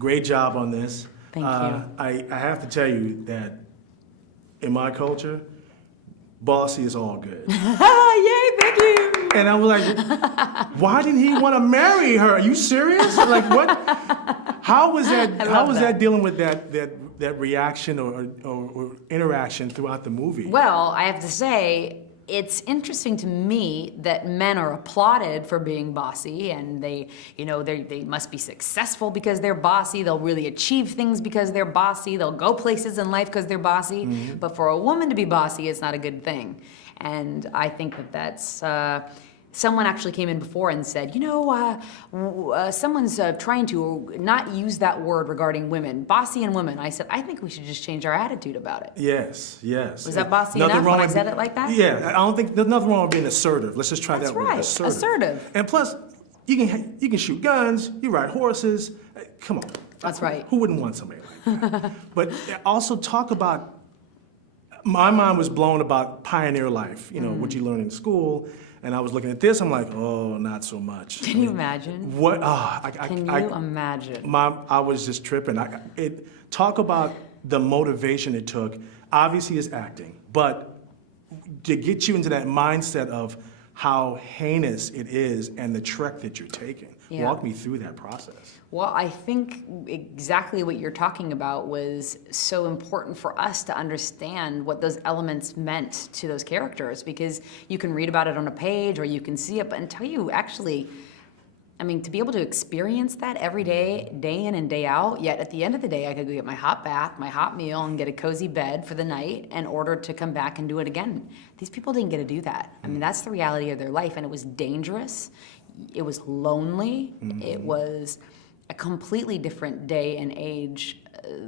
Great job on this. Thank you. I have to tell you that in my culture, Bossy is all good. Yay, thank you. And I was like, why didn't he want to marry her? Are you serious? Like what? How was that? How was that dealing with that reaction or interaction throughout the movie? Well, I have to say, it's interesting to me that men are applauded for being bossy, and they must be successful because they're bossy. They'll really achieve things because they're bossy. They'll go places in life because they're bossy. Mm-hmm. But for a woman to be bossy, it's not a good thing. And I think that that's. Someone actually came in before and said, someone's trying to not use that word regarding women, bossy and women. I said, I think we should just change our attitude about it. Yes. Was that bossy enough when I said it like that? Yeah, I don't think there's nothing wrong with being assertive. Let's just try that word. That's right, assertive. And plus, you can shoot guns, you ride horses. Come on. That's right. Who wouldn't want somebody like that? But also talk about, my mind was blown about pioneer life, what you learn in school. And I was looking at this, I'm like, oh, not so much. Can you imagine? What? Can you imagine? I was just tripping. Talk about the motivation it took. Obviously, it's acting, but to get you into that mindset of how heinous it is and the trek that you're taking. Yeah. Walk me through that process. Well, I think exactly what you're talking about was so important for us to understand what those elements meant to those characters, because you can read about it on a page or you can see it, but until you actually, to be able to experience that every day, day in and day out, yet at the end of the day, I could go get my hot bath, my hot meal, and get a cozy bed for the night in order to come back and do it again. These people didn't get to do that. That's the reality of their life, and it was dangerous. It was lonely. Mm-hmm. It was a completely different day and age,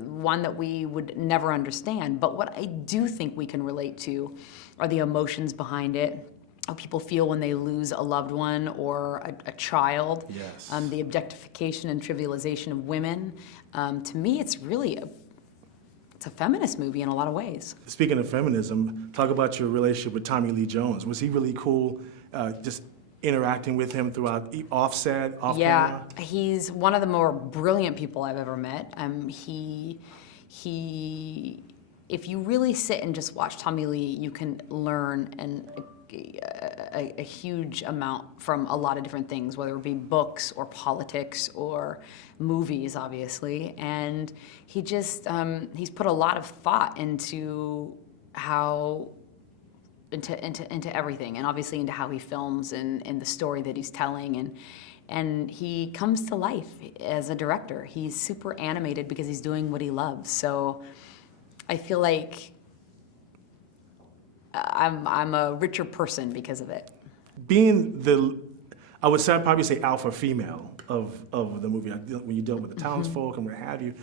one that we would never understand. But what I do think we can relate to are the emotions behind it, how people feel when they lose a loved one or a child. Yes. The objectification and trivialization of women. To me, it's really it's a feminist movie in a lot of ways. Speaking of feminism, talk about your relationship with Tommy Lee Jones. Was he really cool, just interacting with him throughout offset, off camera? He's one of the more brilliant people I've ever met. If you really sit and just watch Tommy Lee, you can learn a huge amount from a lot of different things, whether it be books or politics or movies, obviously. And he just, he's put a lot of thought into into everything, and obviously into how he films and the story that he's telling, and he comes to life as a director. He's super animated because he's doing what he loves. So I feel like I'm a richer person because of it. Being I would probably say alpha female of the movie, when you deal with the townsfolk and what have you,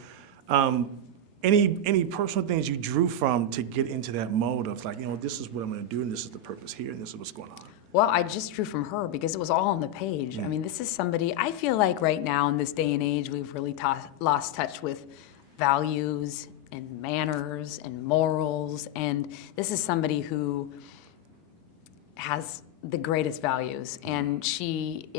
any personal things you drew from to get into that mode of like, this is what I'm going to do, and this is the purpose here, and this is what's going on? Well, I just drew from her because it was all on the page. This is somebody, I feel like right now in this day and age, we've really lost touch with values and manners and morals, and this is somebody who has the greatest values, and she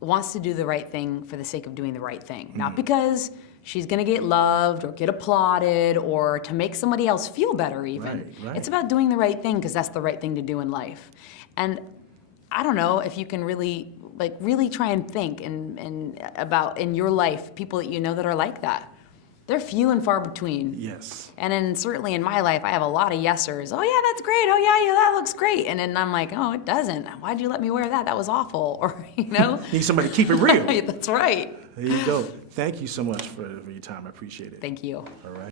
wants to do the right thing for the sake of doing the right thing, not because she's gonna get loved or get applauded or to make somebody else feel better even. Right. It's about doing the right thing because that's the right thing to do in life. And I don't know if you can really try and think and about in your life people that you know that are like that. They're few and far between. Yes. And certainly in my life, I have a lot of yesers. Oh yeah, that's great. Oh yeah, that looks great. And then I'm like, oh, it doesn't. Why'd you let me wear that? That was awful. Or Need somebody to keep it real. That's right. There you go. Thank you so much for your time. I appreciate it. Thank you. All right.